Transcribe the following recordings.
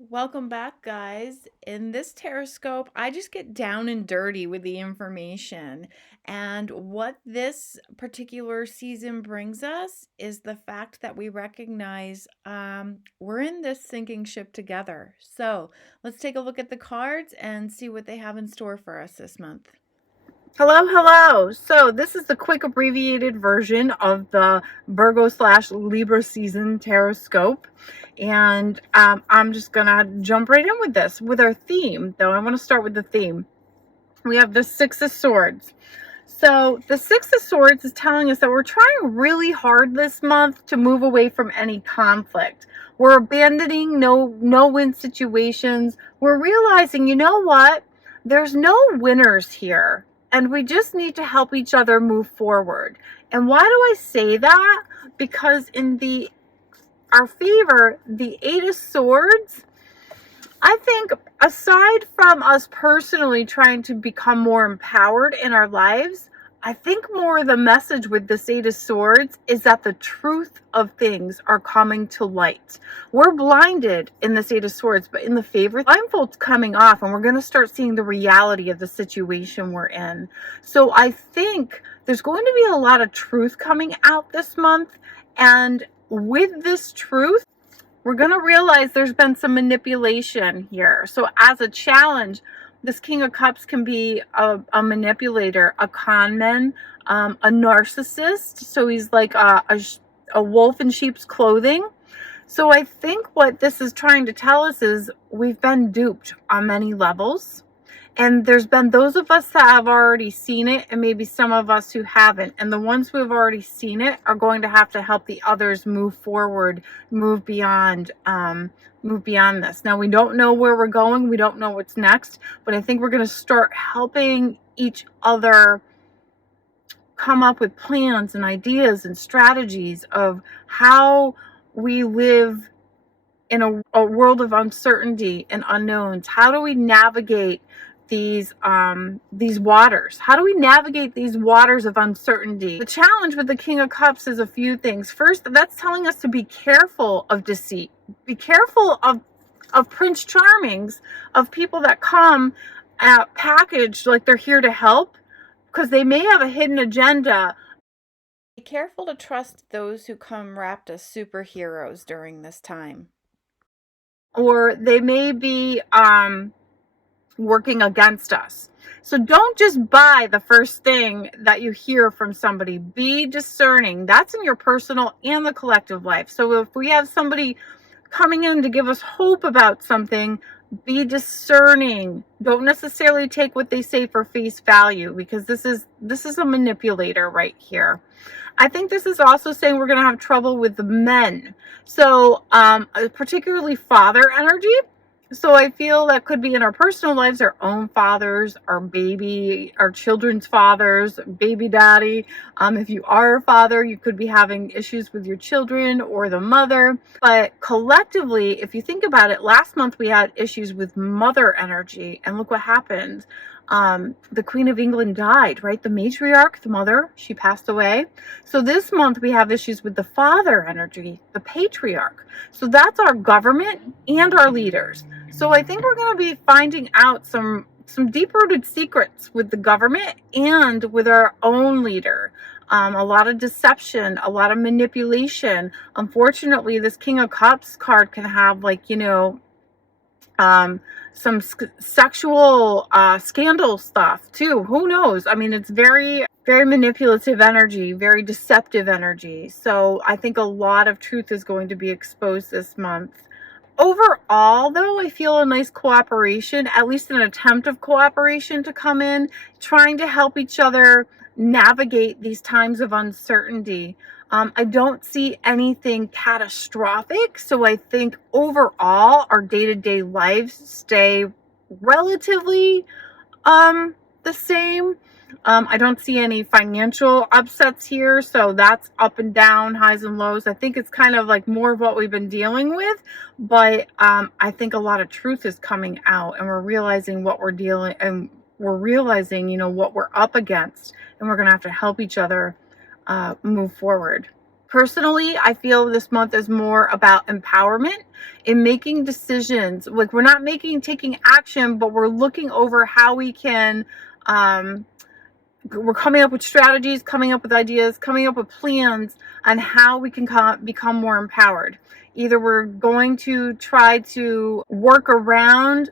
Welcome back, guys. In this Tarotscope, I just get down and dirty with the information. And what this particular season brings us is the fact that we recognize we're in this sinking ship together. So let's take a look at the cards and see what they have in store for us this month. Hello. So this is the quick abbreviated version of the Virgo/Libra season Tarotscope. And I'm just going to jump right in with this, with our theme, though. I want to start with the theme. We have the Six of Swords. So the Six of Swords is telling us that we're trying really hard this month to move away from any conflict. We're abandoning no-win situations. We're realizing, you know what? There's no winners here, and we just need to help each other move forward. And why do I say that? Because in our favor, the Eight of Swords, I think aside from us personally trying to become more empowered in our lives, I think more the message with this Eight of Swords is that the truth of things are coming to light. We're blinded in this Eight of Swords, but in the favor, blindfold's coming off and we're going to start seeing the reality of the situation we're in. So I think there's going to be a lot of truth coming out this month. And with this truth, we're going to realize there's been some manipulation here. So as a challenge, this King of Cups can be a manipulator, a conmen, a narcissist. So he's like a wolf in sheep's clothing. So I think what this is trying to tell us is we've been duped on many levels. And there's been those of us that have already seen it and maybe some of us who haven't. And the ones who have already seen it are going to have to help the others move forward, move beyond this. Now, we don't know where we're going. We don't know what's next. But I think we're going to start helping each other come up with plans and ideas and strategies of how we live in a world of uncertainty and unknowns. How do we navigate these waters? How do we navigate these waters of uncertainty? The challenge with the King of Cups is a few things. First, that's telling us to be careful of deceit. Be careful of Prince Charmings, of people that come packaged like they're here to help, because they may have a hidden agenda. Be careful to trust those who come wrapped as superheroes during this time. Or they may be working against us. So don't just buy the first thing that you hear from somebody. Be discerning. That's in your personal and the collective life. So if we have somebody coming in to give us hope about something, be discerning. Don't necessarily take what they say for face value, because this is a manipulator right here. I think this is also saying we're going to have trouble with the men. So particularly father energy. So I feel that could be in our personal lives, our own fathers, our children's fathers, baby daddy. If you are a father, you could be having issues with your children or the mother. But collectively, if you think about it, last month we had issues with mother energy, and look what happened. The Queen of England died, right? The matriarch, the mother, she passed away. So this month we have issues with the father energy, the patriarch. So that's our government and our leaders. So I think we're going to be finding out some deep-rooted secrets with the government and with our own leader. A lot of deception, a lot of manipulation. Unfortunately, this King of Cups card can have, like, some sexual scandal stuff too. Who knows? I mean, it's very, very manipulative energy, very deceptive energy. So I think a lot of truth is going to be exposed this month. Overall, though, I feel a nice cooperation, at least an attempt of cooperation to come in, trying to help each other navigate these times of uncertainty. I don't see anything catastrophic, so I think overall our day-to-day lives stay relatively the same. I don't see any financial upsets here, so that's up and down, highs and lows. I think it's kind of like more of what we've been dealing with, but I think a lot of truth is coming out, and we're realizing what we're dealing, and we're realizing, what we're up against, and we're going to have to help each other move forward. Personally, I feel this month is more about empowerment in making decisions. Like, we're not taking action, but we're looking over how we can, we're coming up with strategies, coming up with ideas, coming up with plans on how we can become more empowered. Either we're going to try to work around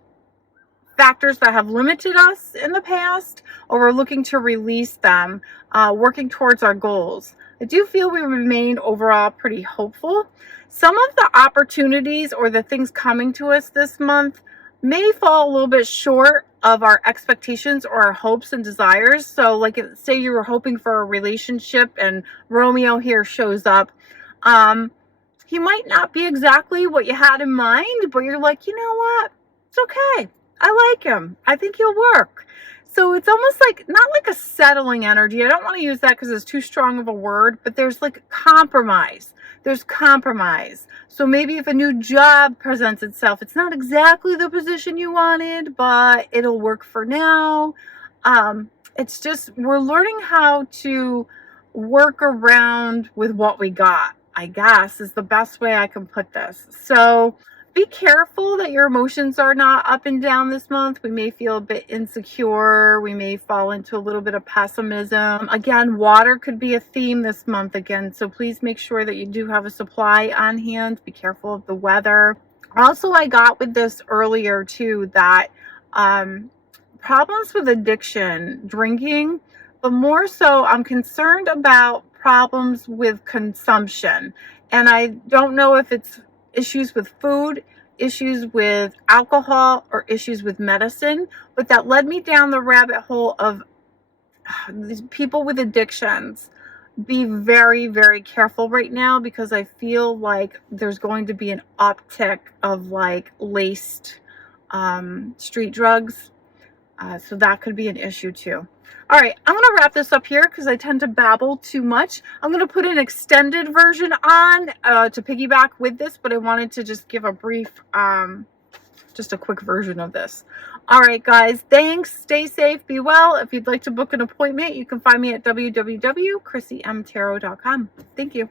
factors that have limited us in the past, or we're looking to release them, working towards our goals. I do feel we remain overall pretty hopeful. Some of the opportunities or the things coming to us this month may fall a little bit short of our expectations or our hopes and desires. So, like, say you were hoping for a relationship and Romeo here shows up. He might not be exactly what you had in mind, but you're like, you know what? It's okay. I like him. I think he'll work. So it's almost like, not like a settling energy. I don't want to use that because it's too strong of a word, but there's like compromise. There's compromise. So maybe if a new job presents itself, it's not exactly the position you wanted, but it'll work for now. It's just, we're learning how to work around with what we got, I guess, is the best way I can put this. So be careful that your emotions are not up and down this month. We may feel a bit insecure. We may fall into a little bit of pessimism. Again, water could be a theme this month again. So please make sure that you do have a supply on hand. Be careful of the weather. Also, I got with this earlier too, that problems with addiction, drinking, but more so I'm concerned about problems with consumption. And I don't know if it's issues with food, issues with alcohol, or issues with medicine, but that led me down the rabbit hole of these people with addictions. Be very, very careful right now, because I feel like there's going to be an uptick of like laced street drugs. So that could be an issue too. All right, I'm going to wrap this up here because I tend to babble too much. I'm going to put an extended version on to piggyback with this, but I wanted to just give a brief, just a quick version of this. All right, guys, thanks. Stay safe. Be well. If you'd like to book an appointment, you can find me at www.chrissymtarot.com. Thank you.